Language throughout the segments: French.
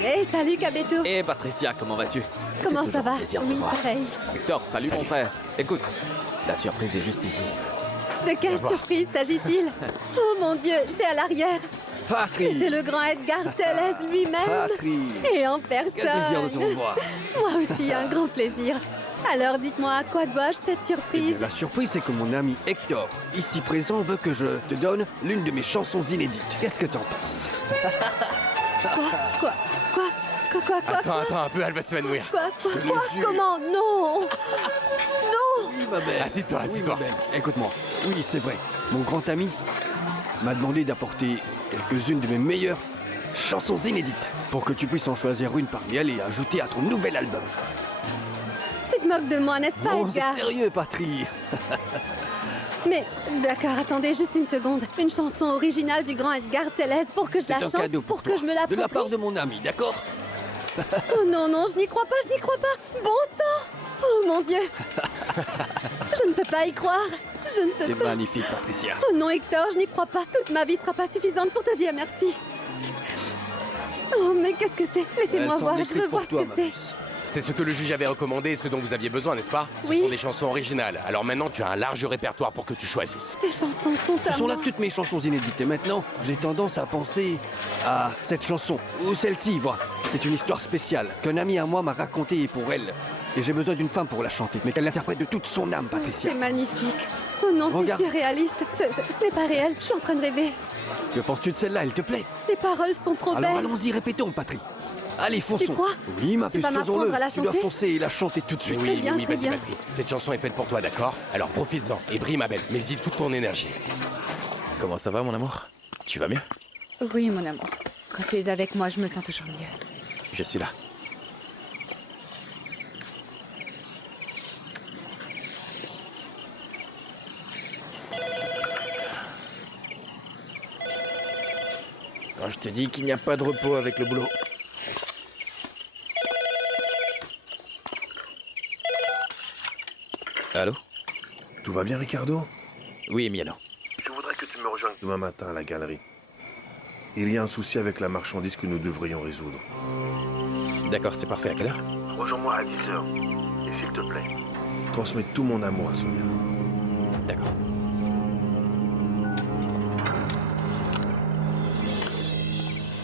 Hey, salut Kabeto. Et Patricia, comment vas-tu? Comment C'est ça toujours va? un plaisir de te Oui, voir. pareil. Hector, salut mon frère. Écoute, la surprise est juste ici. De quelle surprise s'agit-il? Oh mon Dieu, je vais à l'arrière. Patrie! C'est le grand Edgar Tellez lui-même. Patrie! Et en personne. Quel plaisir de te revoir! Moi aussi, un grand plaisir. Alors dites-moi, à quoi dois-je cette Eh surprise? bien, la surprise, c'est que mon ami Hector, ici présent, veut que je te donne l'une de mes chansons inédites. Qu'est-ce que t'en penses? Quoi? Attends un peu, elle va s'évanouir. Quoi? te le jure. Comment? Non. Non. Oui, ma belle. Assis-toi, Oui, assis-toi. ma belle. Écoute-moi. Oui, c'est vrai. Mon grand ami m'a demandé d'apporter quelques-unes de mes meilleures chansons inédites pour que tu puisses en choisir une parmi elles et ajouter à ton nouvel album. Tu te moques de moi, n'est-ce pas, Non, c'est Edgar? sérieux, Patrie. Mais d'accord, attendez juste une seconde. Une chanson originale du grand Edgar Tellez pour que je la C'est un chante, cadeau pour toi. que je me De la l'approprie. part de mon ami, d'accord? Oh non, non, je n'y crois pas, je n'y crois pas. Bon sang. Oh mon Dieu. Je ne peux pas y croire. Je ne peux C'est pas. magnifique, Patricia. Oh non, Hector, je n'y crois pas. Toute ma vie sera pas suffisante pour te dire merci. Oh, mais qu'est-ce que c'est? Laissez-moi Elles sont voir, je écrites veux pour voir toi, ce ma que c'est. puce. C'est ce que le juge avait recommandé et ce dont vous aviez besoin, n'est-ce pas? Oui. Ce sont des chansons originales. Alors maintenant, tu as un large répertoire pour que tu choisisses. Ces chansons sont Ce à sont moi. là toutes mes chansons inédites. Et maintenant, j'ai tendance à penser à cette chanson, ou celle-ci, vois. C'est une histoire spéciale qu'un ami à moi m'a racontée pour elle. Et j'ai besoin d'une femme pour la chanter, mais qu'elle l'interprète de toute son âme, Patricia. C'est magnifique. Oh non, c'est Regarde. surréaliste. Ce n'est pas réel. Je suis en train de rêver. Que penses-tu de celle-là, elle te plaît? Les paroles sont trop Alors belles. allons-y, répétons, Patrie. Allez, fonçons. crois? Oui, ma Tu puce, vas m'apprendre faisons-le. à la Tu dois chanter? foncer et la chanter tout de suite. Oui, bien, oui, très vas-y, bien. Patrick. Cette chanson est faite pour toi, d'accord? Alors profites-en et brille, ma belle. Mets-y toute ton énergie. Comment ça va mon amour? Tu vas mieux? Oui, mon amour. Quand tu es avec moi, je me sens toujours mieux. Je suis là. Quand je te dis qu'il n'y a pas de repos avec le boulot. Allô? Tout va bien, Ricardo? Oui, Emiliano. Je voudrais que tu me rejoignes demain matin à la galerie. Il y a un souci avec la marchandise que nous devrions résoudre. D'accord, c'est parfait. À quelle heure? Rejoins-moi à 10h. Et s'il te plaît, transmets tout mon amour à Sonia. D'accord.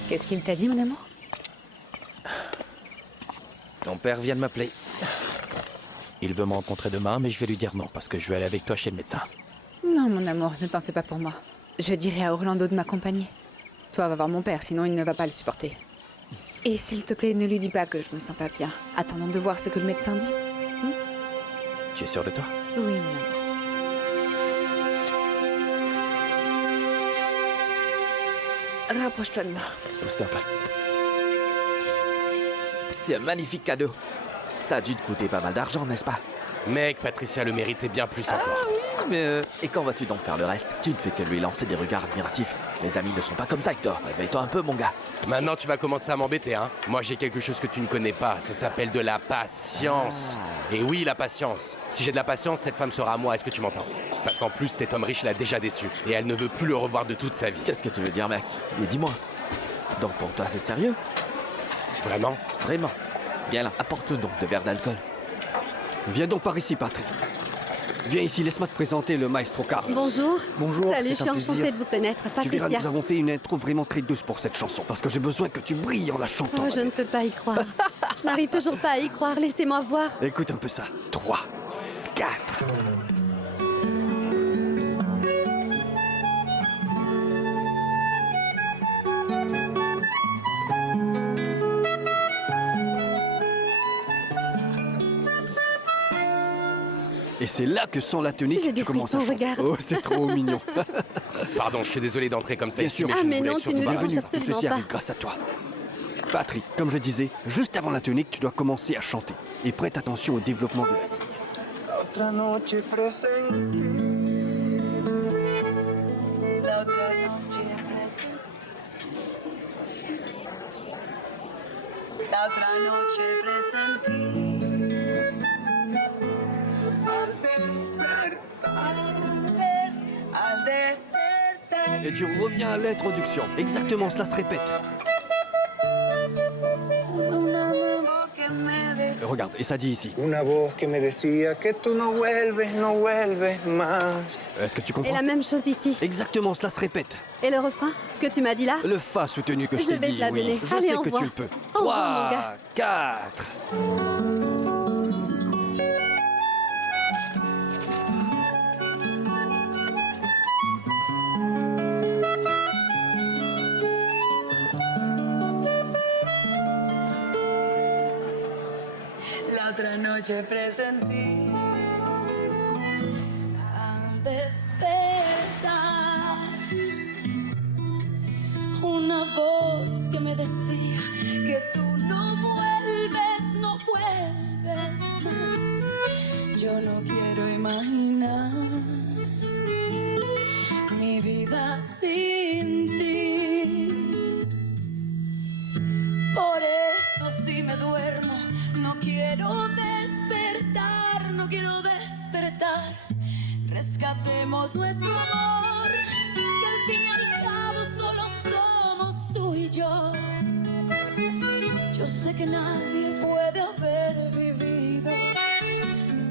Qu'est-ce qu'il t'a dit, mon amour? Ton père vient de m'appeler. Il veut me rencontrer demain, mais je vais lui dire non, parce que je vais aller avec toi chez le médecin. Non, mon amour, ne t'en fais pas pour moi. Je dirai à Orlando de m'accompagner. Toi, va voir mon père, sinon il ne va pas le supporter. Et s'il te plaît, ne lui dis pas que je me sens pas bien. Attendons de voir ce que le médecin dit. Tu es sûr de toi? Oui, mon amour. Rapproche-toi de moi. Pousse-toi pas. C'est un magnifique cadeau. Ça a dû te coûter pas mal d'argent, n'est-ce pas? Mec, Patricia le méritait bien plus encore. Mais et quand vas-tu donc faire le reste? Tu ne fais que lui lancer des regards admiratifs. Les amis ne sont pas comme ça, Hector. Réveille-toi un peu, mon gars. Maintenant, tu vas commencer à m'embêter, hein. Moi, j'ai quelque chose que tu ne connais pas. Ça s'appelle de la patience. Et oui, la patience. Si j'ai de la patience, cette femme sera à moi. Est-ce que tu m'entends? Parce qu'en plus, cet homme riche l'a déjà déçu. Et elle ne veut plus le revoir de toute sa vie. Qu'est-ce que tu veux dire, mec? Mais dis-moi. Donc pour toi, c'est sérieux? Vraiment? Vraiment? Bien, apporte-nous donc de verres d'alcool. Viens donc par ici, Patrie. Viens ici, laisse-moi te présenter le maestro Carlos. Bonjour. Bonjour, Salut, je c'est suis un plaisir. enchantée de vous connaître. Tu verras, Patricia. nous avons fait une intro vraiment très douce pour cette chanson, parce que j'ai besoin que tu brilles en la chantant. Oh, je ne peux pas y croire. Je n'arrive toujours pas à y croire. Laissez-moi voir. Écoute un peu ça. 3, 4. Et c'est là que sans la tenue, J'ai tu des commences à frissons, chanter. regarde. Oh, c'est trop mignon. Pardon, je suis désolé d'entrer comme ça Bien ici, sûr. mais Ah, je ne mais voulais non, tu surtout ne pas le faire dis ça. Bienvenue, absolument ceci pas. arrive grâce à toi. Patrick, comme je disais, juste avant la tonique, tu dois commencer à chanter. Et prête attention au développement de la ligne. Otra noche presentí. La otra noche presentí. La otra noche presentí. Al despertar. Et tu reviens à l'introduction. Exactement, cela se répète. Regarde, et ça dit ici. Una voz que me decía que tú no vuelves más. Est-ce que tu Et comprends? la même chose ici. Exactement, cela se répète. Et le refrain? Ce que tu m'as dit là? Le fa soutenu que je Je t'ai vais dit, te la oui. donner. Je Allez, sais au que revoir. tu le peux. Au revoir, mon 3, gars. 4. La otra noche presentí al despertar una voz que me decía que tú no vuelves más. Yo no quiero imaginar mi vida sin ti. Por eso si me duermo, no quiero despertar, no quiero despertar. Rescatemos nuestro amor, que al fin y al cabo solo somos tú y yo. Yo sé que nadie puede haber vivido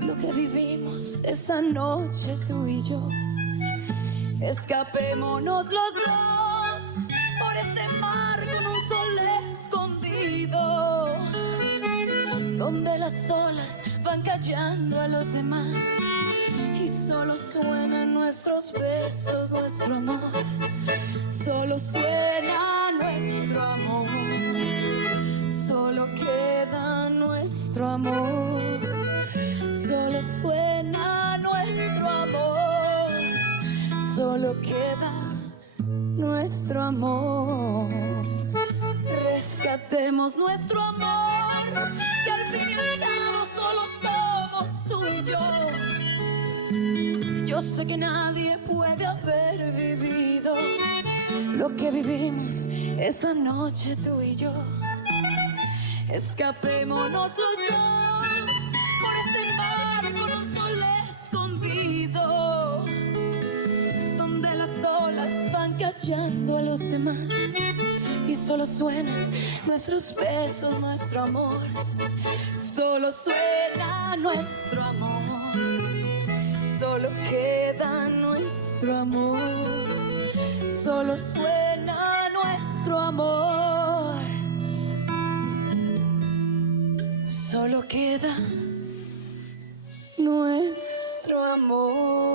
lo que vivimos esa noche tú y yo. Escapémonos los dos por ese mar con un sol escondido, donde las olas van callando a los demás y solo suenan nuestros besos, nuestro amor. Solo suena nuestro amor, solo queda nuestro amor. Solo suena nuestro amor, solo queda nuestro amor. Rescatemos nuestro amor, que al fin y al cabo solo somos tú y yo. Yo sé que nadie puede haber vivido lo que vivimos esa noche tú y yo. Escapémonos los dos por ese mar con un sol escondido, donde las olas van callando a los demás y solo suenan nuestros besos, nuestro amor. Solo suena nuestro amor, solo queda nuestro amor. Solo suena nuestro amor, solo queda nuestro amor.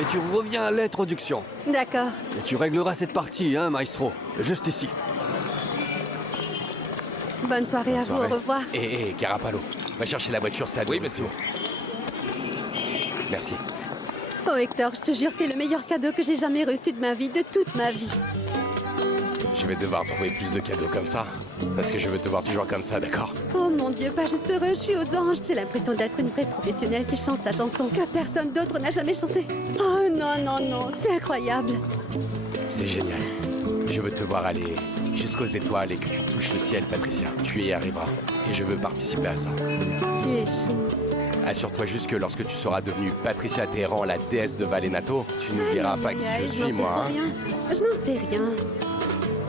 Et tu reviens à l'introduction. D'accord. Et tu régleras cette partie, hein, maestro. Juste ici. Bonne soirée à vous, au revoir. Hé, Carapalo, va chercher la voiture, ça. Oui, monsieur. Merci. Oh Hector, je te jure, c'est le meilleur cadeau que j'ai jamais reçu de ma vie, de toute ma vie. Je vais devoir trouver plus de cadeaux comme ça, parce que je veux te voir toujours comme ça, d'accord? Oh mon Dieu, pas juste heureux, je suis aux anges. J'ai l'impression d'être une vraie professionnelle qui chante sa chanson que personne d'autre n'a jamais chantée. Oh non, non, non, c'est incroyable. C'est génial. Je veux te voir aller jusqu'aux étoiles et que tu touches le ciel, Patricia. Tu y arriveras. Et je veux participer à ça. Tu es chou. Assure-toi juste que lorsque tu seras devenue Patricia Terran, la déesse de Valenato, tu n'oublieras pas qui je suis, moi. Hein. Je n'en sais rien.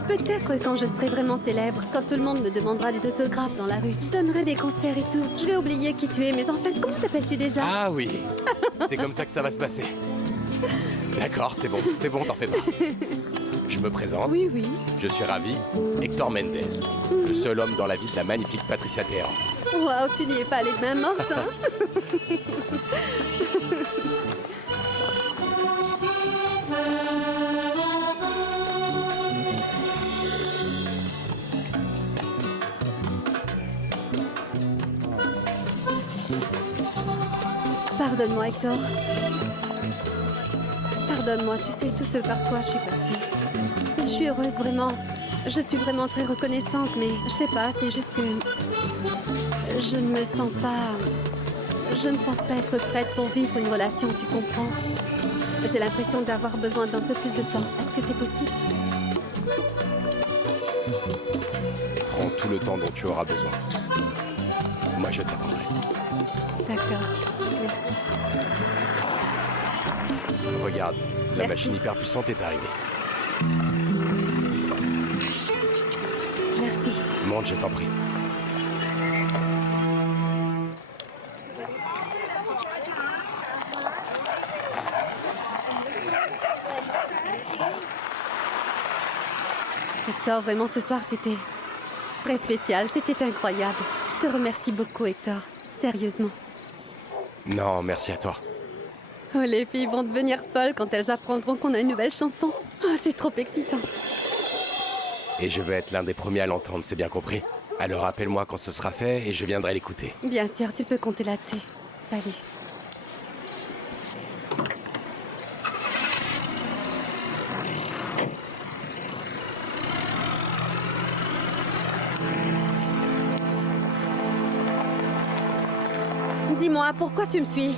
Peut-être quand je serai vraiment célèbre, quand tout le monde me demandera des autographes dans la rue, je donnerai des concerts et tout. Je vais oublier qui tu es, mais en fait, comment t'appelles-tu déjà? Ah oui, c'est comme ça que ça va se passer. D'accord, c'est bon, t'en fais pas. Je me présente. Oui, oui. Je suis ravi, Hector Mendez, le seul homme dans la vie de la magnifique Patricia Terran. Waouh, tu n'y es pas les mains mortes, hein? Pardonne-moi, Hector. Pardonne-moi, tu sais tout ce par quoi je suis passée. Je suis heureuse, vraiment. Je suis vraiment très reconnaissante, mais je sais pas, c'est juste que... Je ne me sens pas... Je ne pense pas être prête pour vivre une relation, tu comprends? J'ai l'impression d'avoir besoin d'un peu plus de temps. Est-ce que c'est possible? Prends tout le temps dont tu auras besoin. Moi, je t'attendrai. D'accord, merci. Regarde, la Merci. machine hyper puissante est arrivée. Monte, je t'en prie. Hector, vraiment, ce soir, c'était très spécial. C'était incroyable. Je te remercie beaucoup, Hector. Sérieusement. Non, merci à toi. Oh, les filles vont devenir folles quand elles apprendront qu'on a une nouvelle chanson. Oh, c'est trop excitant. Et je veux être l'un des premiers à l'entendre, c'est bien compris. Alors appelle-moi quand ce sera fait et je viendrai l'écouter. Bien sûr, tu peux compter là-dessus. Salut. Dis-moi, pourquoi tu me suis?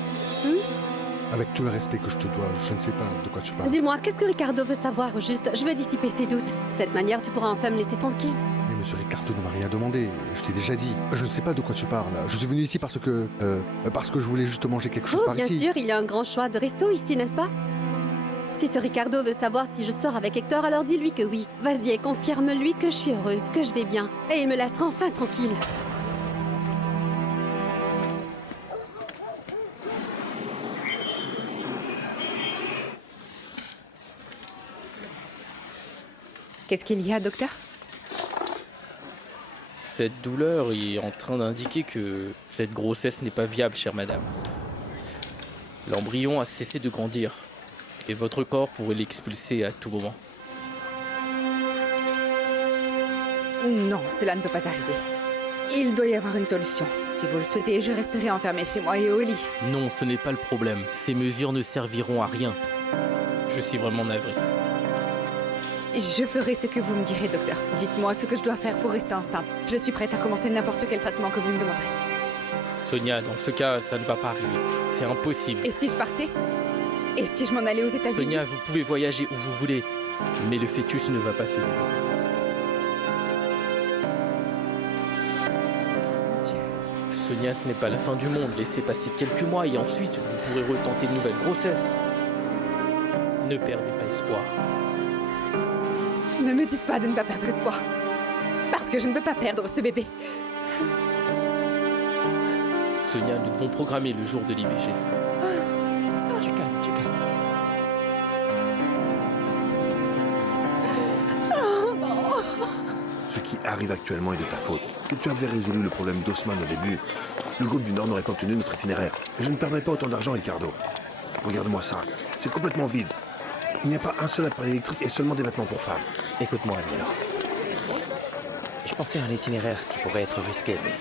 Avec tout le respect que je te dois, je ne sais pas de quoi tu parles. Dis-moi, qu'est-ce que Ricardo veut savoir au juste? Je veux dissiper ses doutes. De cette manière, tu pourras enfin me laisser tranquille. Mais monsieur Ricardo ne m'a rien demandé, je t'ai déjà dit. Je ne sais pas de quoi tu parles. Je suis venu ici parce que je voulais juste manger quelque chose Oh, par bien ici. sûr, il y a un grand choix de resto ici, n'est-ce pas? Si ce Ricardo veut savoir si je sors avec Hector, alors dis-lui que oui. Vas-y et confirme-lui que je suis heureuse, que je vais bien. Et il me laissera enfin tranquille. Qu'est-ce qu'il y a, docteur? Cette douleur est en train d'indiquer que cette grossesse n'est pas viable, chère madame. L'embryon a cessé de grandir et votre corps pourrait l'expulser à tout moment. Non, cela ne peut pas arriver. Il doit y avoir une solution. Si vous le souhaitez, je resterai enfermée chez moi et au lit. Non, ce n'est pas le problème. Ces mesures ne serviront à rien. Je suis vraiment navré. Je ferai ce que vous me direz, docteur. Dites-moi ce que je dois faire pour rester enceinte. Je suis prête à commencer n'importe quel traitement que vous me demanderez. Sonia, dans ce cas, ça ne va pas arriver. C'est impossible. Et si je partais? Et si je m'en allais aux États-Unis? Sonia, vous pouvez voyager où vous voulez, mais le fœtus ne va pas se vivre. Mon Dieu. Sonia, ce n'est pas la fin du monde. Laissez passer quelques mois et ensuite, vous pourrez retenter une nouvelle grossesse. Ne perdez pas espoir. Ne me dites pas de ne pas perdre espoir. Parce que je ne peux pas perdre ce bébé. Sonia, nous devons programmer le jour de l'IVG. Tu calmes, tu calmes. Ce qui arrive actuellement est de ta faute. Si tu avais résolu le problème d'Haussmann au début, le groupe du Nord n'aurait pas obtenu notre itinéraire. Et je ne perdrais pas autant d'argent, Ricardo. Regarde-moi ça. C'est complètement vide. Il n'y a pas un seul appareil électrique et seulement des vêtements pour femmes. Écoute-moi, Angelo. Je pensais à un itinéraire qui pourrait être risqué, mais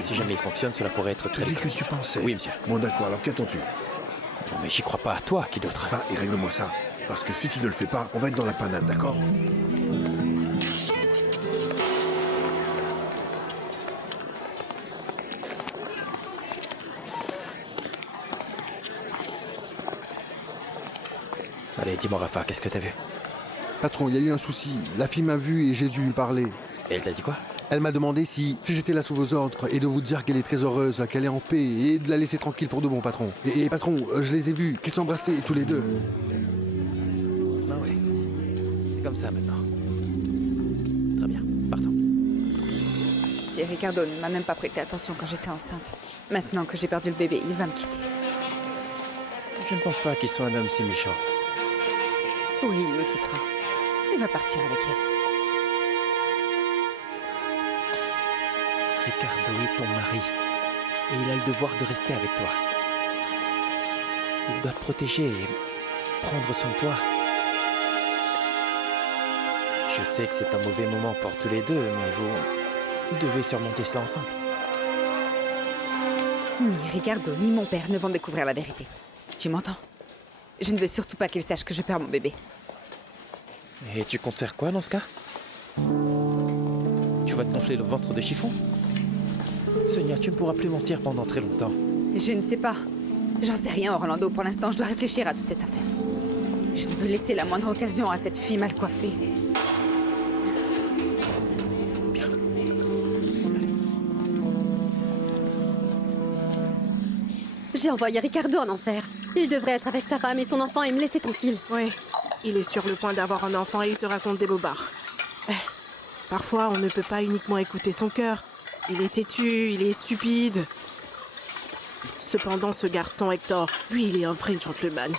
si jamais il fonctionne, cela pourrait être Tu très dis que lucratif. tu pensais. Oui, monsieur. Bon, d'accord, alors qu'attends-tu? Non, mais j'y crois pas. Toi, qui d'autre? Va et règle-moi ça. Parce que si tu ne le fais pas, on va être dans la panade, d'accord? Allez, dis-moi, Rafa, qu'est-ce que t'as vu? Patron, il y a eu un souci. La fille m'a vu et j'ai dû lui parler. Et elle t'a dit quoi? Elle m'a demandé si j'étais là sous vos ordres et de vous dire qu'elle est très heureuse, qu'elle est en paix et de la laisser tranquille pour de bon, patron. Et patron, je les ai vus, qu'ils s'embrassaient tous les deux. Ah oui. C'est comme ça maintenant. Très bien, partons. Si Ricardo ne m'a même pas prêté attention quand j'étais enceinte. Maintenant que j'ai perdu le bébé, il va me quitter. Je ne pense pas qu'il soit un homme si méchant. Oui, il me quittera. Il va partir avec elle. Ricardo est ton mari. Et il a le devoir de rester avec toi. Il doit te protéger et prendre soin de toi. Je sais que c'est un mauvais moment pour tous les deux, mais vous devez surmonter cela ensemble. Ni Ricardo ni mon père ne vont découvrir la vérité. Tu m'entends? Je ne veux surtout pas qu'il sache que je perds mon bébé. Et tu comptes faire quoi dans ce cas? Tu vas te gonfler le ventre de chiffon? Sonia, tu ne pourras plus mentir pendant très longtemps. Je ne sais pas. J'en sais rien, Orlando. Pour l'instant, je dois réfléchir à toute cette affaire. Je ne peux laisser la moindre occasion à cette fille mal coiffée. Bien. J'ai envoyé Ricardo en enfer. Il devrait être avec sa femme et son enfant et me laisser tranquille. Ouais, il est sur le point d'avoir un enfant et il te raconte des bobards. Parfois, on ne peut pas uniquement écouter son cœur. Il est têtu, il est stupide. Cependant, ce garçon, Hector, lui, il est un vrai gentleman.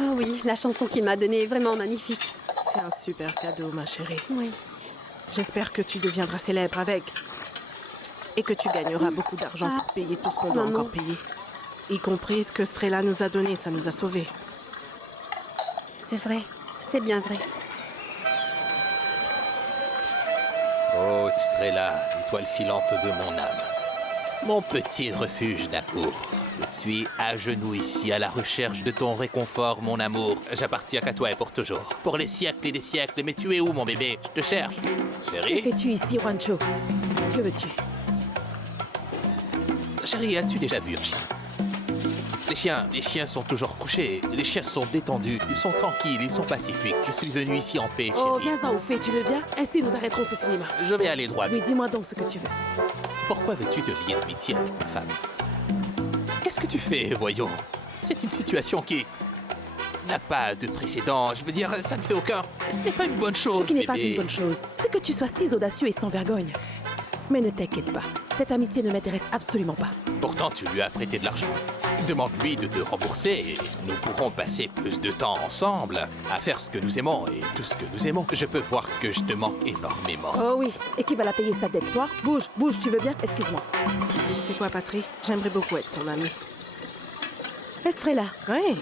Oh oui, la chanson qu'il m'a donnée est vraiment magnifique. C'est un super cadeau, ma chérie. Oui. J'espère que tu deviendras célèbre avec. Et que tu gagneras beaucoup d'argent pour payer tout ce qu'on doit encore payer. Y compris ce que Strella nous a donné, ça nous a sauvés. C'est vrai, c'est bien vrai. Oh, Strella, étoile filante de mon âme. Mon petit refuge d'amour. Je suis à genoux ici à la recherche de ton réconfort, mon amour. J'appartiens qu'à toi et pour toujours. Pour les siècles et des siècles. Mais tu es où, mon bébé? Je te cherche. Chérie? Que fais-tu ici, Juancho? Que veux-tu? Chérie, as-tu déjà vu un chien? Les chiens sont toujours couchés. Les chiens sont détendus. Ils sont tranquilles, ils sont pacifiques. Je suis venu ici en paix, Oh, chérie. viens-en au fait, tu veux bien? Ainsi, nous arrêterons ce cinéma. Je vais aller droit. Oui, dis-moi donc ce que tu veux. Pourquoi veux-tu te lier d'amitié avec ma femme? Qu'est-ce que tu fais, voyons? C'est une situation qui n'a pas de précédent. Je veux dire, ça ne fait aucun... Ce n'est pas une bonne chose, Ce qui n'est pas bébé. une bonne chose, c'est que tu sois si audacieux et sans vergogne. Mais ne t'inquiète pas, cette amitié ne m'intéresse absolument pas. Pourtant, tu lui as prêté de l'argent. Demande-lui de te rembourser et nous pourrons passer plus de temps ensemble à faire ce que nous aimons et tout ce que nous aimons. Je peux voir que je te manque énormément. Oh oui, et qui va la payer sa dette, toi? Bouge, bouge, tu veux bien? Excuse-moi. Tu sais quoi, Patry? J'aimerais beaucoup être son amie. Estrella. Oui.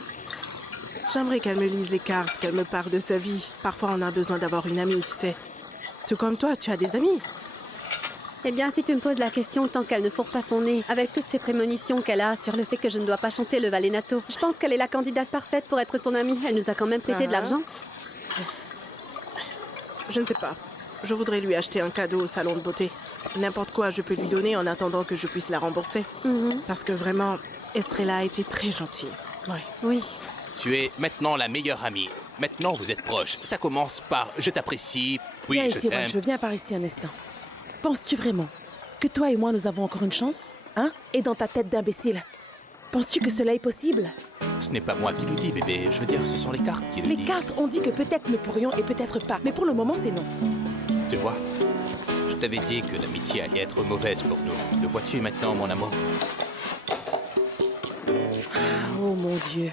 J'aimerais qu'elle me lise les cartes, qu'elle me parle de sa vie. Parfois, on a besoin d'avoir une amie, tu sais. Tout comme toi, tu as des amis. Eh bien, si tu me poses la question tant qu'elle ne fourre pas son nez, avec toutes ces prémonitions qu'elle a sur le fait que je ne dois pas chanter le Valenato, je pense qu'elle est la candidate parfaite pour être ton amie. Elle nous a quand même prêté de l'argent. Je ne sais pas. Je voudrais lui acheter un cadeau au salon de beauté. N'importe quoi je peux lui donner en attendant que je puisse la rembourser. Parce que vraiment, Estrella a été très gentille. Ouais. Oui. Tu es maintenant la meilleure amie. Maintenant, vous êtes proches. Ça commence par « je t'apprécie », puis Viens « je ici, t'aime ». je viens par ici un instant. Penses-tu vraiment que toi et moi, nous avons encore une chance? Hein? Et dans ta tête d'imbécile, penses-tu que cela est possible? Ce n'est pas moi qui le dis, bébé. Je veux dire, ce sont les cartes qui le disent. Les cartes ont dit que peut-être nous pourrions et peut-être pas. Mais pour le moment, c'est non. Tu vois, je t'avais dit que l'amitié allait être mauvaise pour nous. Le vois-tu maintenant, mon amour? Oh mon Dieu.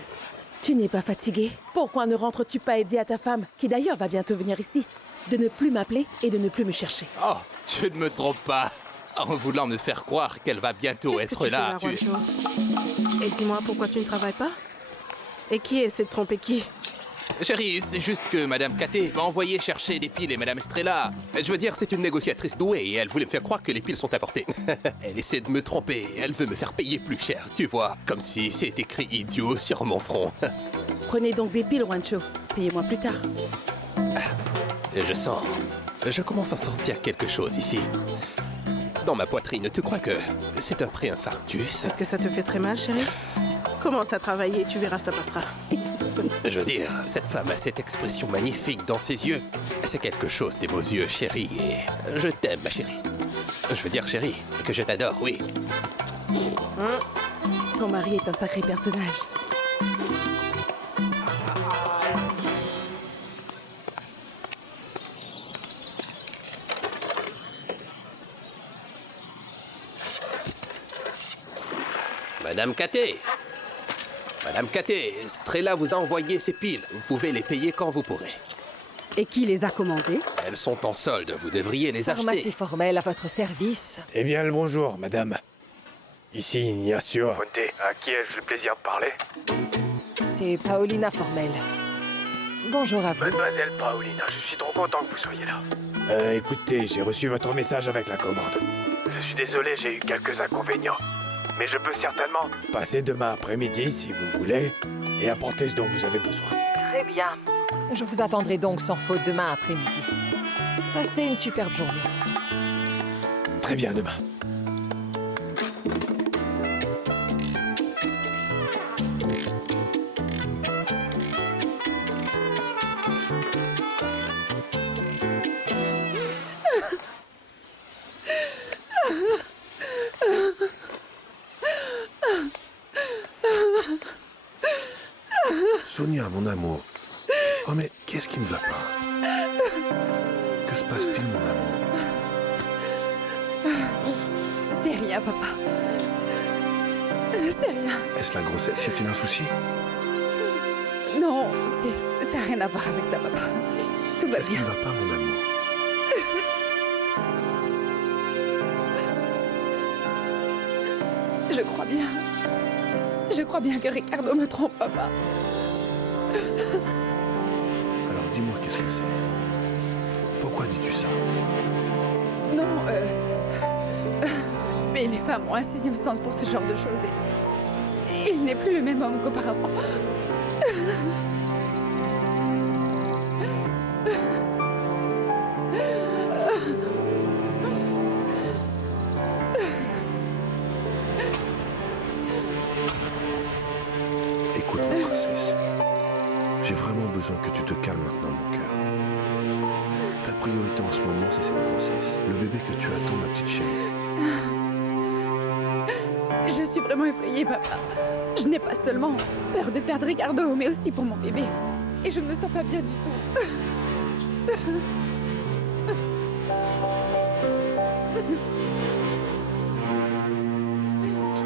Tu n'es pas fatigué? Pourquoi ne rentres-tu pas et dis à ta femme, qui d'ailleurs va bientôt venir ici, de ne plus m'appeler et de ne plus me chercher? Oh, tu ne me trompes pas. En voulant me faire croire qu'elle va bientôt être là, tu... Et dis-moi, pourquoi tu ne travailles pas? Et qui essaie de tromper qui? Chérie, c'est juste que Madame Caté m'a envoyé chercher des piles et Madame Strella. Je veux dire, c'est une négociatrice douée et elle voulait me faire croire que les piles sont apportées. Elle essaie de me tromper, elle veut me faire payer plus cher, tu vois. Comme si c'est écrit idiot sur mon front. Prenez donc des piles, Juancho. Payez-moi plus tard. Je commence à sentir quelque chose ici. Dans ma poitrine, tu crois que c'est un pré-infarctus? Est-ce que ça te fait très mal, chérie? Commence à travailler, tu verras, ça passera. Je veux dire, cette femme a cette expression magnifique dans ses yeux. C'est quelque chose des beaux yeux, chérie, et je t'aime, ma chérie. Je veux dire, chérie, que je t'adore, oui. Ton mari est un sacré personnage. Madame Caté! Madame Caté, Strella vous a envoyé ces piles. Vous pouvez les payer quand vous pourrez. Et qui les a commandées? Elles sont en solde, vous devriez les Pharmacie acheter. formelle à votre service. Eh bien, le bonjour, madame. Ici, Ignacio. Montez, à qui ai-je le plaisir de parler? C'est Paolina Formelle. Bonjour à vous. Mademoiselle Paolina, je suis trop content que vous soyez là. Écoutez, j'ai reçu votre message avec la commande. Je suis désolé, j'ai eu quelques inconvénients. Mais je peux certainement... Passez demain après-midi, si vous voulez, et apportez ce dont vous avez besoin. Très bien. Je vous attendrai donc sans faute demain après-midi. Passez une superbe journée. Très bien, demain. Sonia, mon amour. Oh mais qu'est-ce qui ne va pas? Que se passe-t-il, mon amour? C'est rien, papa. C'est rien. Est-ce la grossesse? Y a-t-il un souci? Non, ça n'a rien à voir avec ça, papa. Tout va Qu'est-ce qui bien. ne va pas, mon amour? Je crois bien. Je crois bien que Ricardo me trompe, papa. Alors dis-moi, qu'est-ce que c'est? Pourquoi dis-tu ça? Non, mais les femmes ont un sixième sens pour ce genre de choses et il n'est plus le même homme qu'auparavant. Écoute, ma princesse. J'ai vraiment besoin que tu te calmes maintenant, mon cœur. Ta priorité en ce moment, c'est cette grossesse. Le bébé que tu attends, ma petite chérie. Je suis vraiment effrayée, papa. Je n'ai pas seulement peur de perdre Ricardo, mais aussi pour mon bébé. Et je ne me sens pas bien du tout. Écoute,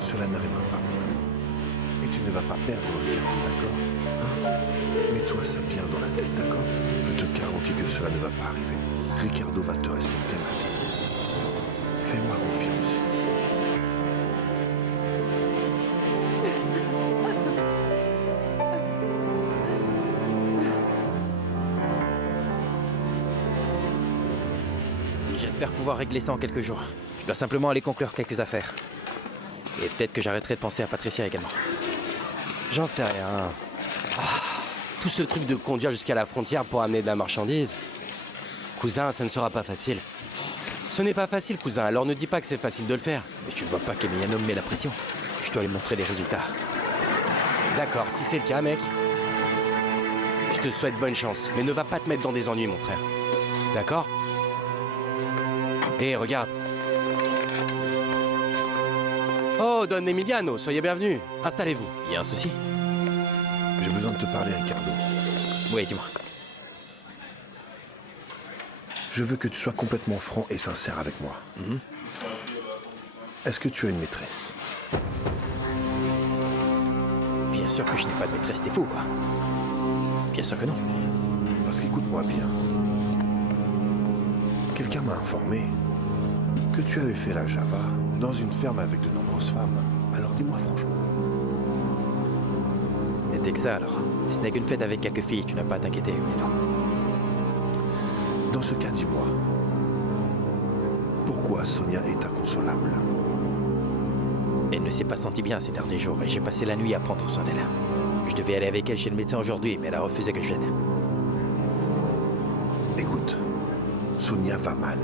cela n'arrivera pas, mon amour. Et tu ne vas pas perdre Ricardo, d'accord? Hein? Mets-toi ça bien dans la tête, d'accord? Je te garantis que cela ne va pas arriver. Ricardo va te respecter, ma fille. Fais-moi confiance. J'espère pouvoir régler ça en quelques jours. Je dois simplement aller conclure quelques affaires. Et peut-être que j'arrêterai de penser à Patricia également. J'en sais rien. Tout ce truc de conduire jusqu'à la frontière pour amener de la marchandise. Cousin, ça ne sera pas facile. Ce n'est pas facile, cousin, alors ne dis pas que c'est facile de le faire. Mais tu ne vois pas qu'Emiliano me met la pression. Je dois lui montrer les résultats. D'accord, si c'est le cas, mec. Je te souhaite bonne chance, mais ne va pas te mettre dans des ennuis, mon frère. D'accord? Hé, regarde. Oh, Don Emiliano, soyez bienvenus. Installez-vous. Il y a un souci? J'ai besoin de te parler, Ricardo. Oui, dis-moi. Je veux que tu sois complètement franc et sincère avec moi. Est-ce que tu as une maîtresse? Bien sûr que je n'ai pas de maîtresse, t'es fou, quoi. Bien sûr que non. Parce qu'écoute-moi bien. Quelqu'un m'a informé que tu avais fait la Java dans une ferme avec de nombreuses femmes. Alors dis-moi franchement. Ce n'était que ça, alors. Ce n'est qu'une fête avec quelques filles, tu n'as pas à t'inquiéter, Emiliano. Dans ce cas, dis-moi. Pourquoi Sonia est inconsolable? Elle ne s'est pas sentie bien ces derniers jours et j'ai passé la nuit à prendre soin d'elle. Je devais aller avec elle chez le médecin aujourd'hui, mais elle a refusé que je vienne. Écoute, Sonia va mal.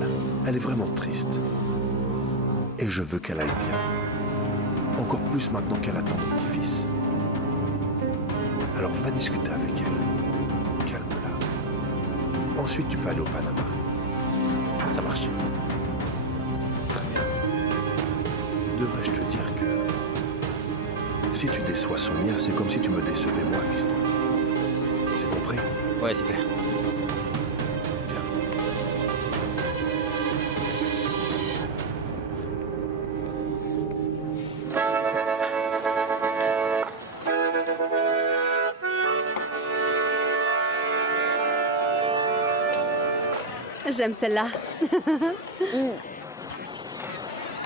Elle est vraiment triste. Et je veux qu'elle aille bien. Encore plus maintenant qu'elle attend mon petit-fils. Alors va discuter avec elle. Calme-la. Ensuite, tu peux aller au Panama. Ça marche. Très bien. Devrais-je te dire que si tu déçois Sonia, c'est comme si tu me décevais moi, fiston. C'est compris? Ouais, c'est clair. J'aime celle-là.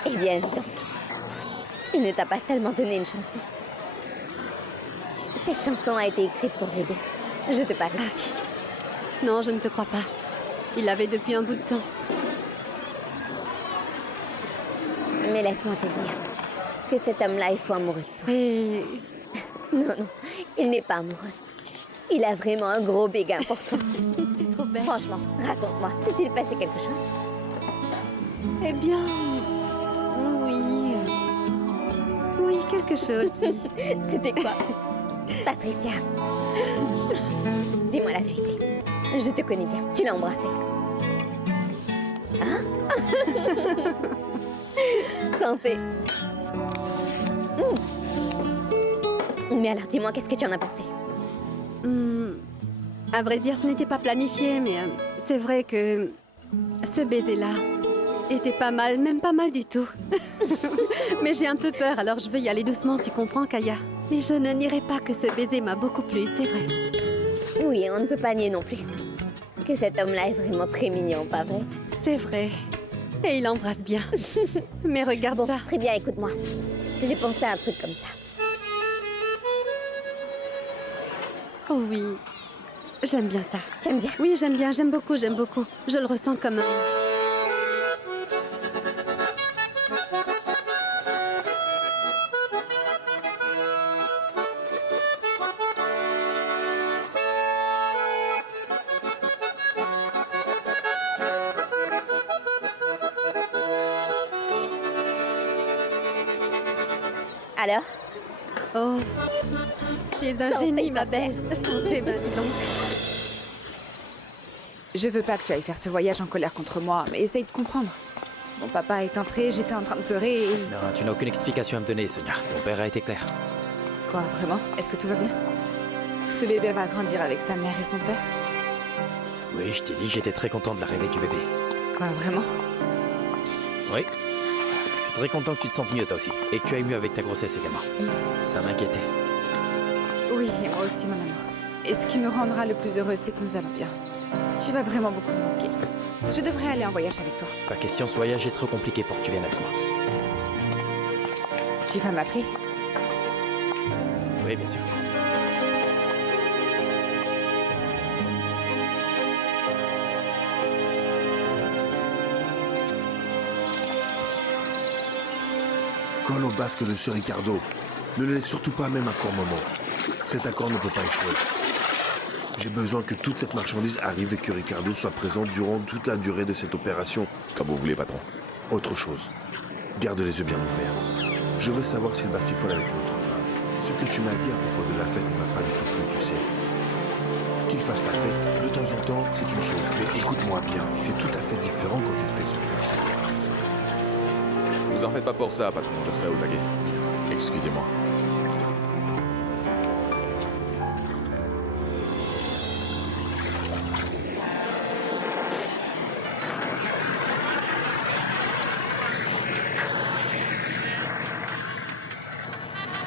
Eh bien, dis donc. Il ne t'a pas seulement donné une chanson. Cette chanson a été écrite pour vous deux. Je te parie. Non, je ne te crois pas. Il l'avait depuis un bout de temps. Mais laisse-moi te dire que cet homme-là est fou amoureux de toi. Non, non, il n'est pas amoureux. Il a vraiment un gros béguin pour toi. T'es trop belle. Franchement, raconte-moi, s'est-il passé quelque chose? Eh bien... Oui... Oui, quelque chose. C'était quoi? Patricia. Dis-moi la vérité. Je te connais bien. Tu l'as embrassé. Hein? Santé. Mais alors, dis-moi, qu'est-ce que tu en as pensé? À vrai dire, ce n'était pas planifié, mais c'est vrai que ce baiser-là était pas mal, même pas mal du tout. Mais j'ai un peu peur, alors je veux y aller doucement, tu comprends, Kaya? Mais je ne nierai pas que ce baiser m'a beaucoup plu, c'est vrai. Oui, on ne peut pas nier non plus. Que cet homme-là est vraiment très mignon, pas vrai? C'est vrai. Et il embrasse bien. Mais regarde ça. Très bien, écoute-moi. J'ai pensé à un truc comme ça. Oh oui. J'aime bien ça. J'aime bien? Oui, j'aime bien, j'aime beaucoup, j'aime beaucoup. Je le ressens comme un... Alors? Oh, tu es un génie, ma belle. Santé, ben dis donc. Je veux pas que tu ailles faire ce voyage en colère contre moi, mais essaye de comprendre. Mon papa est entré, j'étais en train de pleurer et... Non, tu n'as aucune explication à me donner, Sonia. Ton père a été clair. Quoi, vraiment? Est-ce que tout va bien? Ce bébé va grandir avec sa mère et son père? Oui, je t'ai dit, j'étais très content de l'arrivée du bébé. Quoi, vraiment? Oui. Je suis très content que tu te sentes mieux, toi aussi. Et que tu ailles mieux avec ta grossesse également. Ça m'inquiétait. Oui, et moi aussi, mon amour. Et ce qui me rendra le plus heureuse, c'est que nous allons bien. Tu vas vraiment beaucoup me manquer. Je devrais aller en voyage avec toi. Pas question, ce voyage est trop compliqué pour que tu viennes avec moi. Tu vas m'appeler? Oui, bien sûr. Colle au basque de ce Ricardo. Ne le laisse surtout pas même un court moment. Cet accord ne peut pas échouer. J'ai besoin que toute cette marchandise arrive et que Ricardo soit présent durant toute la durée de cette opération. Comme vous voulez, patron. Autre chose. Garde les yeux bien ouverts. Je veux savoir s'il batifole avec une autre femme. Ce que tu m'as dit à propos de la fête ne m'a pas du tout plu, tu sais. Qu'il fasse la fête, de temps en temps, c'est une chose. Mais écoute-moi bien, c'est tout à fait différent quand il fait souffrir ses gars. Vous en faites pas pour ça, patron, je serai aux aguets. Excusez-moi.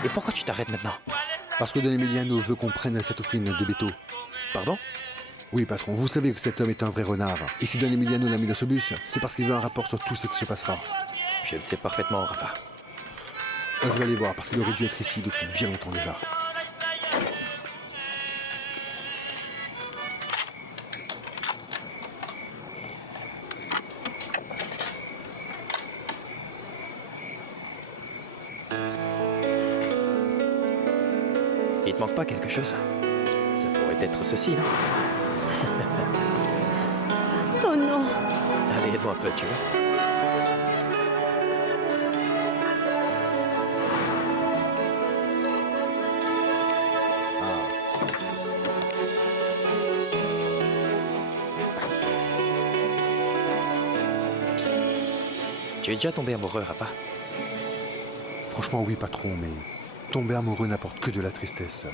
Et pourquoi tu t'arrêtes maintenant? Parce que Don Emiliano veut qu'on prenne cette fine de Beto. Pardon? Oui, patron, vous savez que cet homme est un vrai renard. Et si Don Emiliano l'a mis dans ce bus, c'est parce qu'il veut un rapport sur tout ce qui se passera. Je le sais parfaitement, Rafa. Je vais aller voir, parce qu'il aurait dû être ici depuis bien longtemps déjà. Il te manque pas quelque chose? Ça pourrait être ceci, non? Oh non! Allez, aide-moi un peu, tu vois. Tu es déjà tombé amoureux, Rafa? Franchement, oui, patron, mais tomber amoureux n'apporte que de la tristesse.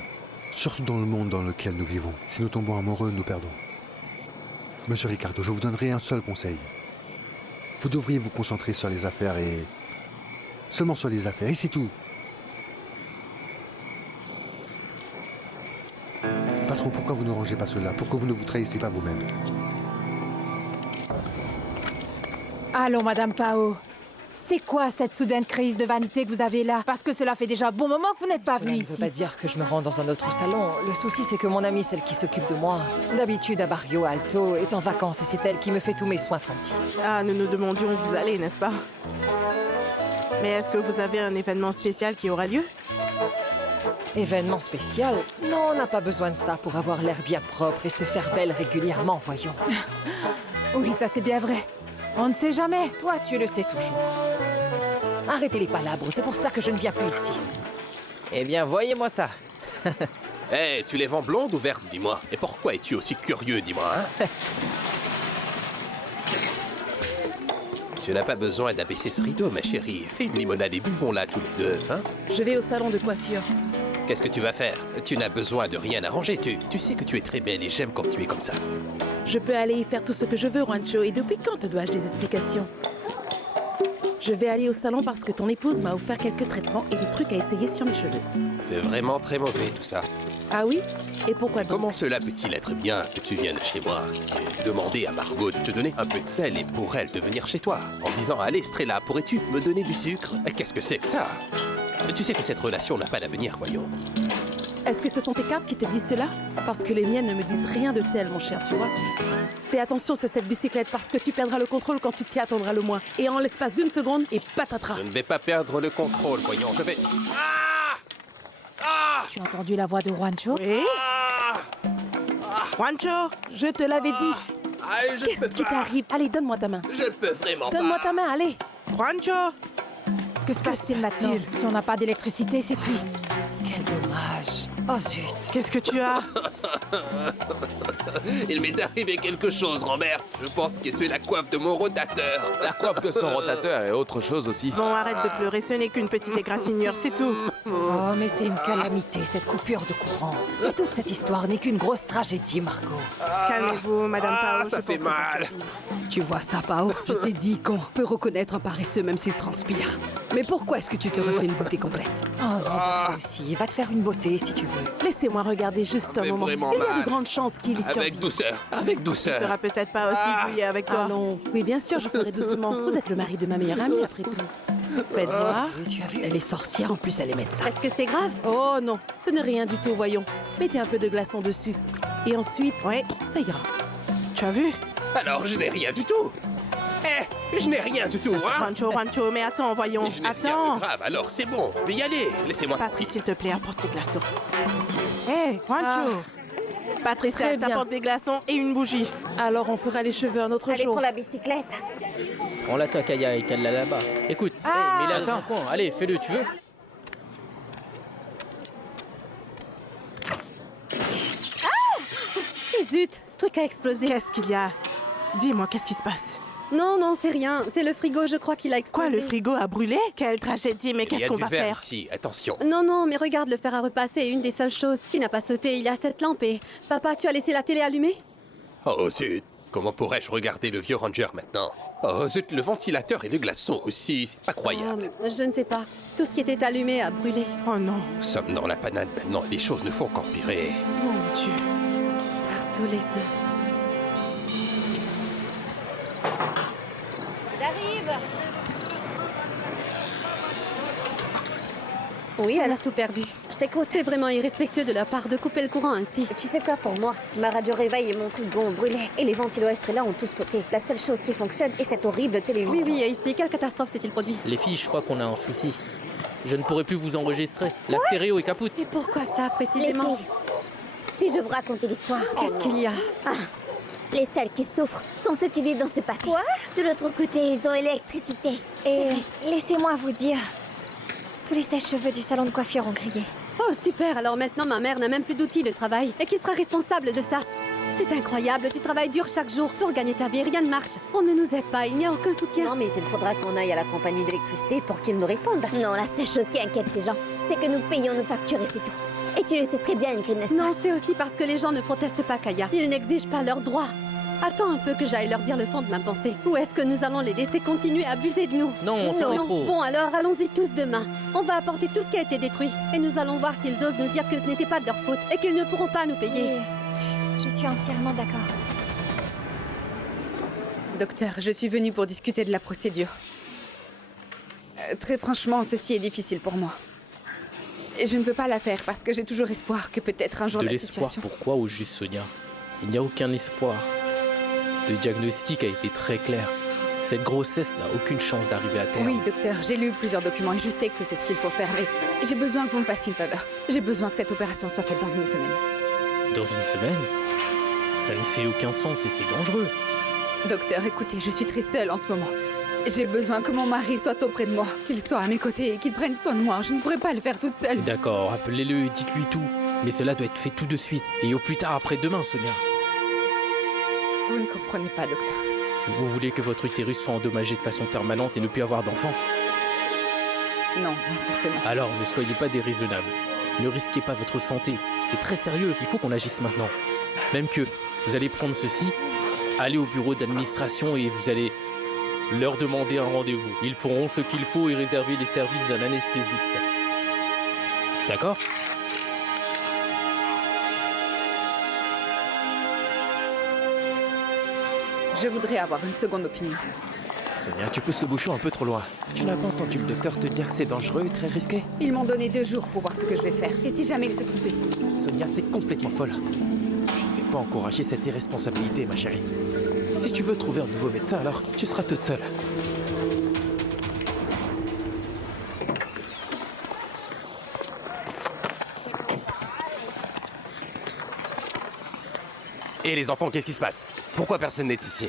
Surtout dans le monde dans lequel nous vivons. Si nous tombons amoureux, nous perdons. Monsieur Ricardo, je vous donnerai un seul conseil. Vous devriez vous concentrer sur les affaires et... seulement sur les affaires, et c'est tout. Patron, pourquoi vous ne rangez pas cela? Pourquoi vous ne vous trahissez pas vous-même? Allons, Madame Pao. C'est quoi cette soudaine crise de vanité que vous avez là? Parce que cela fait déjà un bon moment que vous n'êtes pas venu Ça ici. ne veut pas dire que je me rends dans un autre salon. Le souci, c'est que mon amie, celle qui s'occupe de moi, d'habitude à Barrio Alto, est en vacances et c'est elle qui me fait tous mes soins, Francie. Ah, nous nous demandions où vous allez, n'est-ce pas? Mais est-ce que vous avez un événement spécial qui aura lieu? Événement spécial? Non, on n'a pas besoin de ça pour avoir l'air bien propre et se faire belle régulièrement, voyons. Oui, ça c'est bien vrai. On ne sait jamais. Toi, tu le sais toujours. Arrêtez les palabres, c'est pour ça que je ne viens plus ici. Eh bien, voyez-moi ça. Hé, tu les vends blondes ou vertes, dis-moi? Et pourquoi es-tu aussi curieux, dis-moi, hein? Tu n'as pas besoin d'abaisser ce rideau, ma chérie. Fais une limonade et buvons-la tous les deux, hein? Je vais au salon de coiffure. Qu'est-ce que tu vas faire? Tu n'as besoin de rien arranger. Tu sais que tu es très belle et j'aime quand tu es comme ça. Je peux aller y faire tout ce que je veux, Juancho. Et depuis quand te dois-je des explications? Je vais aller au salon parce que ton épouse m'a offert quelques traitements et des trucs à essayer sur mes cheveux. C'est vraiment très mauvais tout ça. Ah oui? Et pourquoi donc? Comment cela peut-il être bien que tu viennes chez moi et demander à Margot de te donner un peu de sel et pour elle de venir chez toi en disant allez Strella, pourrais-tu me donner du sucre? Qu'est-ce que c'est que ça? Tu sais que cette relation n'a pas d'avenir, voyons. Est-ce que ce sont tes cartes qui te disent cela? Parce que les miennes ne me disent rien de tel, mon cher, tu vois. Fais attention sur cette bicyclette parce que tu perdras le contrôle quand tu t'y attendras le moins. Et en l'espace d'une seconde, et patatras. Je ne vais pas perdre le contrôle, voyons, je vais... Tu as entendu la voix de Juancho? Oui. Juancho, je te l'avais dit. Qu'est-ce qui t'arrive? Allez, donne-moi ta main. Je peux vraiment pas. Donne-moi ta main, allez. Juancho. Que se passe-t-il maintenant? Si on n'a pas d'électricité, c'est cuit. Quel dommage. Oh zut. Qu'est-ce que tu as? Il m'est arrivé quelque chose, grand-mère. Je pense que c'est la coiffe de mon rotateur. La coiffe de son rotateur et autre chose aussi. Bon, arrête de pleurer, ce n'est qu'une petite égratignure, c'est tout. Oh, mais c'est une calamité, cette coupure de courant. Et toute cette histoire n'est qu'une grosse tragédie, Margot. Calmez-vous, Madame Pao. Ça fait mal. Tu vois ça, Pao? Je t'ai dit qu'on peut reconnaître un paresseux même s'il transpire. Mais pourquoi est-ce que tu te refais une beauté complète? Oh, toi aussi, va te faire une beauté si tu veux. Laissez-moi regarder juste un moment. Il y a de grandes chances qu'il y survive. Avec douceur, avec Il douceur. sera peut-être pas aussi douillet avec toi. Allons. Oui, bien sûr, je ferai doucement. Vous êtes le mari de ma meilleure amie, après tout. Faites voir. Elle est sorcière, en plus elle est médecin. Est-ce que c'est grave? Oh non, ce n'est rien du tout, voyons. Mettez un peu de glaçon dessus. Et ensuite, ouais, ça ira. Tu as vu? Alors, je n'ai rien du tout. Je n'ai rien du tout, hein. Juancho, mais attends, voyons. Si je n'ai rien Attends. de grave, alors c'est bon. Je vais y aller. Laissez-moi. Patrice, s'il te plaît, apporte tes glaçons. Hé, Juancho. Patricia, t'apporte des glaçons et une bougie. Alors, on fera les cheveux un autre Allez, jour. prends la bicyclette. On l'attaque Kaya et cale-la là-bas. Écoute, mets-la dans un coin. Allez, fais-le, tu veux? Et zut, ce truc a explosé. Qu'est-ce qu'il y a? Dis-moi, qu'est-ce qui se passe? Non, c'est rien. C'est le frigo, je crois qu'il a explosé. Quoi, le frigo a brûlé? Quelle tragédie, mais qu'est-ce qu'on va faire? Ici, attention. Non, mais regarde, le fer à repasser est une des seules choses qui n'a pas sauté. Il y a cette lampe et... Papa, tu as laissé la télé allumée? Oh zut, comment pourrais-je regarder le vieux ranger maintenant? Oh zut, le ventilateur et le glaçon aussi, c'est pas croyable. Je ne sais pas. Tout ce qui était allumé a brûlé. Oh non. Nous sommes dans la panade maintenant, les choses ne font qu'empirer. Mon Dieu. Par tous les saints. J'arrive. Oui, elle a tout perdu. Je t'écoute. C'est vraiment irrespectueux de leur part de couper le courant ainsi. Tu sais quoi, pour moi, ma radio réveil et mon frigo ont brûlé. Et les ventilos Estrella ont tous sauté. La seule chose qui fonctionne est cette horrible télévision. Oui, et ici, quelle catastrophe s'est-il produit? Les filles, je crois qu'on a un souci. Je ne pourrai plus vous enregistrer. La stéréo est capoute. Et pourquoi ça, Les précisément? filles, si je vous racontais l'histoire... Qu'est-ce qu'il y a? Les seuls qui souffrent sont ceux qui vivent dans ce pâté. Quoi? De l'autre côté, ils ont l'électricité. Et laissez-moi vous dire, tous les sèche-cheveux du salon de coiffure ont crié. Oh, super. Alors maintenant, ma mère n'a même plus d'outils de travail. Et qui sera responsable de ça? C'est incroyable. Tu travailles dur chaque jour pour gagner ta vie. Rien ne marche. On ne nous aide pas. Il n'y a aucun soutien. Non, mais il faudra qu'on aille à la compagnie d'électricité pour qu'ils nous répondent. Non, la seule chose qui inquiète ces gens, c'est que nous payons nos factures et c'est tout. Et tu le sais très bien, Ingrid, n'est-ce pas? Non, c'est aussi parce que les gens ne protestent pas, Kaya. Ils n'exigent pas leurs droits. Attends un peu que j'aille leur dire le fond de ma pensée. Ou est-ce que nous allons les laisser continuer à abuser de nous? Non, ça en est trop. Bon, alors allons-y tous demain. On va apporter tout ce qui a été détruit. Et nous allons voir s'ils osent nous dire que ce n'était pas de leur faute et qu'ils ne pourront pas nous payer. Je suis entièrement d'accord. Docteur, je suis venue pour discuter de la procédure. Très franchement, ceci est difficile pour moi. Et je ne veux pas la faire parce que j'ai toujours espoir que peut-être un jour De la l'espoir, situation... pourquoi au juste, Sonia? Il n'y a aucun espoir. Le diagnostic a été très clair. Cette grossesse n'a aucune chance d'arriver à terme. Oui, docteur, j'ai lu plusieurs documents et je sais que c'est ce qu'il faut faire, mais j'ai besoin que vous me fassiez une faveur. J'ai besoin que cette opération soit faite dans une semaine. Dans une semaine? Ça ne fait aucun sens et c'est dangereux. Docteur, écoutez, je suis très seule en ce moment. J'ai besoin que mon mari soit auprès de moi, qu'il soit à mes côtés et qu'il prenne soin de moi. Je ne pourrais pas le faire toute seule. D'accord, appelez-le et dites-lui tout. Mais cela doit être fait tout de suite. Et au plus tard après-demain, Sonia. Vous ne comprenez pas, docteur. Vous voulez que votre utérus soit endommagé de façon permanente et ne plus avoir d'enfant? Non, bien sûr que non. Alors ne soyez pas déraisonnables. Ne risquez pas votre santé. C'est très sérieux, il faut qu'on agisse maintenant. Même que vous allez prendre ceci Allez au bureau d'administration et vous allez leur demander un rendez-vous. Ils feront ce qu'il faut et réserver les services d'un anesthésiste. D'accord? Je voudrais avoir une seconde opinion. Sonia, tu pousses ce bouchon un peu trop loin. Tu n'as pas entendu le docteur te dire que c'est dangereux et très risqué? Ils m'ont donné 2 jours pour voir ce que je vais faire. Et si jamais ils se trouvaient? Sonia, t'es complètement folle. Je ne vais pas encourager cette irresponsabilité, ma chérie. Si tu veux trouver un nouveau médecin, alors tu seras toute seule. Et les enfants, qu'est-ce qui se passe? Pourquoi personne n'est ici?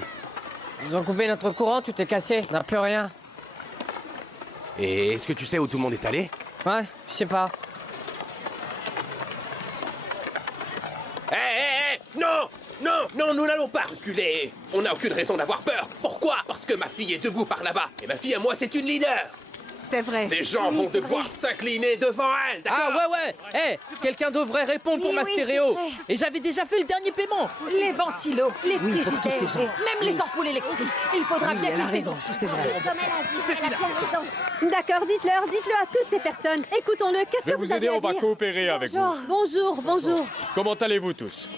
Ils ont coupé notre courant, tout est cassé, on n'a plus rien. Et est-ce que tu sais où tout le monde est allé? Ouais, je sais pas. Hé, non! Non, non, nous n'allons pas reculer. On n'a aucune raison d'avoir peur. Pourquoi? Parce que ma fille est debout par là-bas. Et ma fille à moi, c'est une leader. C'est vrai. Ces gens vont devoir s'incliner devant elle, d'accord? Ah ouais, hé, quelqu'un devrait répondre pour ma stéréo. Et j'avais déjà fait le dernier paiement. Les ventilos, les Oui, pour tous frigidaires, ces gens. même les ampoules électriques. Il faudra bien qu'ils paient. c'est vrai. Comme elle a dit, elle a bien raison. D'accord, dites-le à toutes ces personnes. Écoutons-le, qu'est-ce que vous avez à dire? On va coopérer avec vous. Bonjour. Comment allez-vous tous?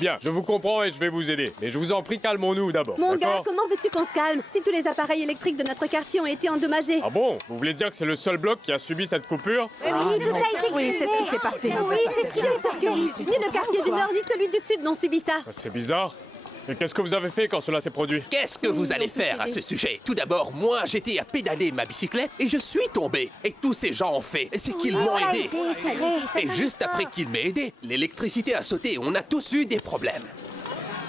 Bien, je vous comprends et je vais vous aider. Mais je vous en prie, calmons-nous d'abord. Mon gars, d'accord? comment veux-tu qu'on se calme si tous les appareils électriques de notre quartier ont été endommagés? Ah bon? Vous voulez dire que c'est le seul bloc qui a subi cette coupure? Oui, tout a été Oui, c'est ce qui s'est passé. Oui, c'est ce qui s'est passé. Ni le quartier du Nord ni celui du Sud n'ont subi ça. C'est bizarre. Et qu'est-ce que vous avez fait quand cela s'est produit? Qu'est-ce que vous allez faire à ce sujet? Tout d'abord, moi, j'étais à pédaler ma bicyclette et je suis tombé. Et tous ces gens ont fait. C'est qu'ils m'ont aidé. Et juste après qu'ils m'aient aidé, l'électricité a sauté et on a tous eu des problèmes.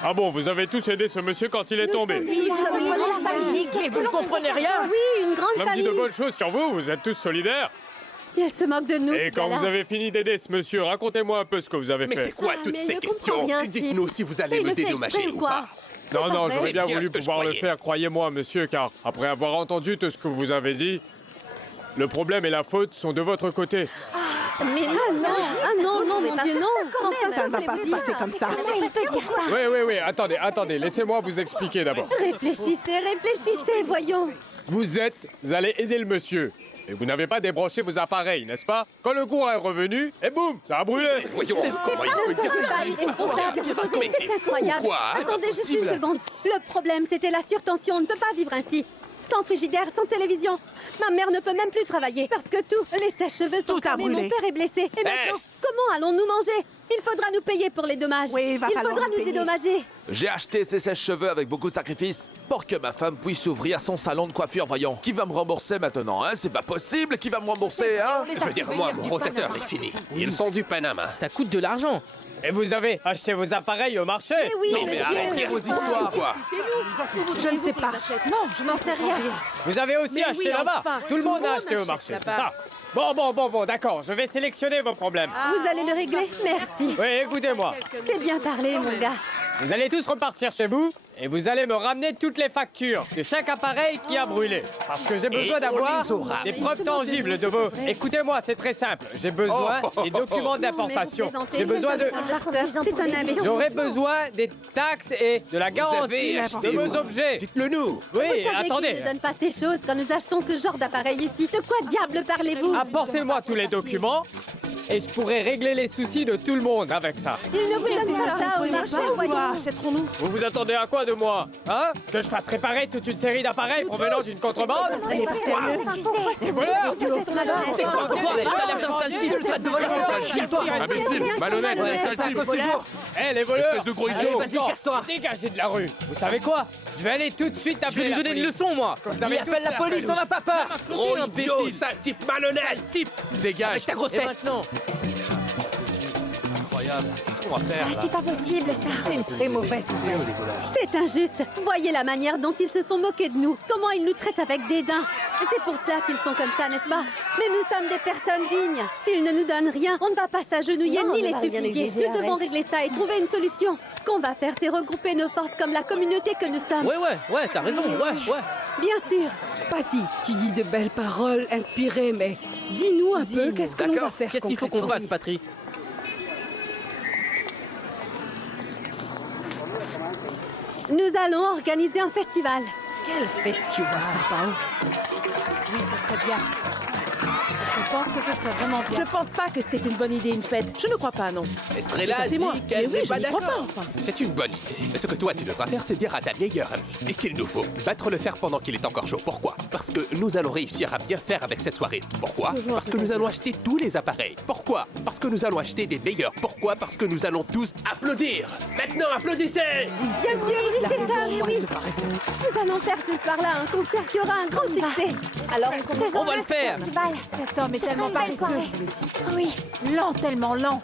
Ah bon, vous avez tous aidé ce monsieur quand il est tombé? Mais vous ne comprenez rien? Oui, une grande Cela me dit famille. de bonnes choses sur vous, vous êtes tous solidaires. Elle se moque de nous. Et quand vous avez fini d'aider ce monsieur, racontez-moi un peu ce que vous avez Mais fait. c'est quoi toutes ces questions? Dites-nous si vous allez me dédommager ou pas. Non, non, C'est j'aurais bien bien voulu ce que je pouvoir le croyais. faire, croyez-moi, monsieur, car après avoir entendu tout ce que vous avez dit, le problème et la faute sont de votre côté. Mais non, mon Dieu, non. Enfin, Ça ne va pas se passer comme ça. Comment il peut dire ça? Oui, attendez, laissez-moi vous expliquer d'abord. Réfléchissez, voyons. Vous allez aider le monsieur. Et vous n'avez pas débranché vos appareils, n'est-ce pas? Quand le courant est revenu, et boum, ça a brûlé. Voyons, comment il peut dire ça? C'est incroyable. Pourquoi? Attendez juste une seconde. Le problème, c'était la surtension. On ne peut pas vivre ainsi. Sans frigidaire, sans télévision. Ma mère ne peut même plus travailler parce que les sèche-cheveux sont Tout a cramés. brûlé. Mon père est blessé. Et maintenant, comment allons-nous manger? Il faudra nous payer pour les dommages. Oui, il faudra falloir nous payer. dédommager. J'ai acheté ces sèche-cheveux avec beaucoup de sacrifices pour que ma femme puisse ouvrir son salon de coiffure, voyons. Qui va me rembourser maintenant, hein? C'est pas possible. Qui va me rembourser, hein? Je veux dire, moi, mon rotateur est fini. Ils sont du Panama. Ça coûte de l'argent. Et vous avez acheté vos appareils au marché? Mais oui, Non, mais arrêtez vos histoires, quoi. Je ne sais pas. Non, je n'en sais rien. Vous avez aussi Mais acheté oui, là-bas. enfin, Tout le monde a monde acheté au achète marché, c'est là-bas. ça? Bon, d'accord. Je vais sélectionner vos problèmes. Vous allez le régler? Merci. Oui, écoutez-moi. C'est bien parlé, mon gars. Vous allez tous repartir chez vous et vous allez me ramener toutes les factures de chaque appareil qui a brûlé. Parce que j'ai besoin on d'avoir les aura. des preuves tangibles de vos... Écoutez-moi, c'est très simple. J'ai besoin des documents d'importation. J'ai besoin de... C'est un imbécile. J'aurai besoin des taxes et de la garantie acheté de où? vos objets. Dites-le nous. Oui, Vous savez attendez. qu'ils ne donnent pas ces choses quand nous achetons ce genre d'appareil ici. De quoi diable parlez-vous? Apportez-moi tous les documents et je pourrai régler les soucis de tout le monde avec ça. Ils ne vous donnent pas ça au marché, voyons. Achèterons-nous. Vous vous attendez à quoi de moi? Hein? Que je fasse réparer toute une série d'appareils provenant d'une contrebande? Elle est pas sérieuse. Et voilà! C'est quoi? T'as l'air d'un sale type, toi, de voleur. Imbécile, malhonnête, sale type voleur. Eh, les voleurs! Espèce de gros Allez, idiot. vas-y, casse-toi! Dégagez de la rue! Vous savez quoi? Je vais aller tout de suite Je vais appeler lui la donner une police. leçon, moi. Vous avez tous Appelle la fait police, on n'a pas peur. Gros idiot, sale type malhonnête. Type, Dégage! avec ta grosse Et tête. maintenant? Incroyable. Qu'est-ce qu'on va faire, là? C'est pas possible, ça. C'est une très mauvaise nouvelle. C'est injuste. Voyez la manière dont ils se sont moqués de nous. Comment ils nous traitent avec dédain. Et c'est pour cela qu'ils sont comme ça, n'est-ce pas? Mais nous sommes des personnes dignes. S'ils ne nous donnent rien, on ne va pas s'agenouiller Non, ni on les va rien supplier. exiger, Nous devons arrête. régler ça et trouver une solution. Ce qu'on va faire, c'est regrouper nos forces comme la communauté que nous sommes. Ouais, t'as raison, ouais. Bien sûr. Patty, tu dis de belles paroles inspirées, mais dis-nous un peu, qu'est-ce que l'on va faire Qu'est-ce qu'il faut qu'on concrètement? fasse, Patrie? Nous allons organiser un festival. Quel festival, ça, Pao? Oui, ça serait bien. Je pense que ce serait vraiment bien. Je pense pas que c'est une bonne idée, une fête. Je ne crois pas, non. Estrella Ça, c'est dit moi. qu'elle Mais oui, n'est je pas n'y crois d'accord. pas, enfin. C'est une bonne idée. Mais ce que toi tu devras faire, c'est dire à ta meilleure amie et qu'il nous faut battre le fer pendant qu'il est encore chaud. Pourquoi? Parce que nous allons réussir à bien faire avec cette soirée. Pourquoi? Toujours, Parce que nous allons acheter tous les appareils. Pourquoi? Parce que nous allons acheter des meilleurs. Pourquoi? Parce que nous allons tous applaudir. Maintenant, applaudissez! Bien sûr, oui, c'est ça, oui, oui. Nous allons faire ce soir-là un concert qui aura un grand succès. Alors, On va le faire. Cet homme est Ce sera tellement une belle paresseux. soirée. Oui. Lent, tellement lent.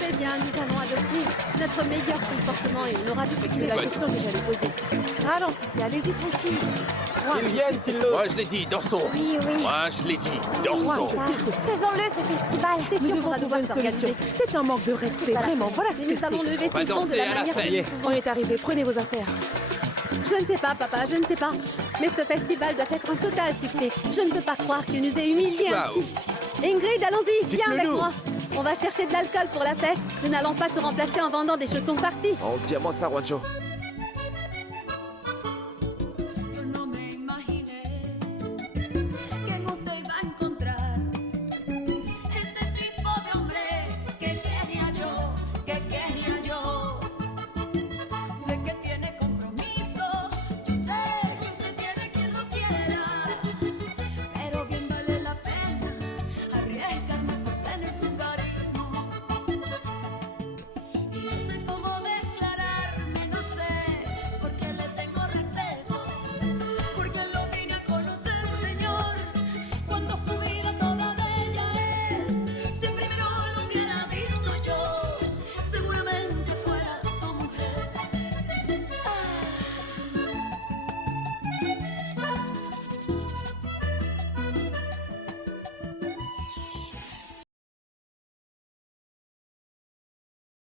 C'est bien, nous allons adopter notre meilleur comportement et on aura du C'est succès. la question que j'allais poser. Ralentissez, allez-y tranquille. Qu'ils viennent, Silo. Moi, je l'ai dit, dansons. Oui, oui. Moi, je l'ai dit, dansons. Faisons-le, ce festival. Nous devons trouver une solution. C'est un manque de respect, vraiment. Voilà ce que Nous avons c'est. levé On va ce pont de danser la à la manière fête. On est arrivé, prenez vos affaires. Je ne sais pas, papa, je ne sais pas. Mais ce festival doit être un total succès. Je ne peux pas croire qu'il nous ait humiliés Wow. ainsi. Ingrid, allons-y, viens Dites-le avec nous. moi. On va chercher de l'alcool pour la fête. Nous n'allons pas te remplacer en vendant des chaussons farcis. Entièrement ça, Juancho.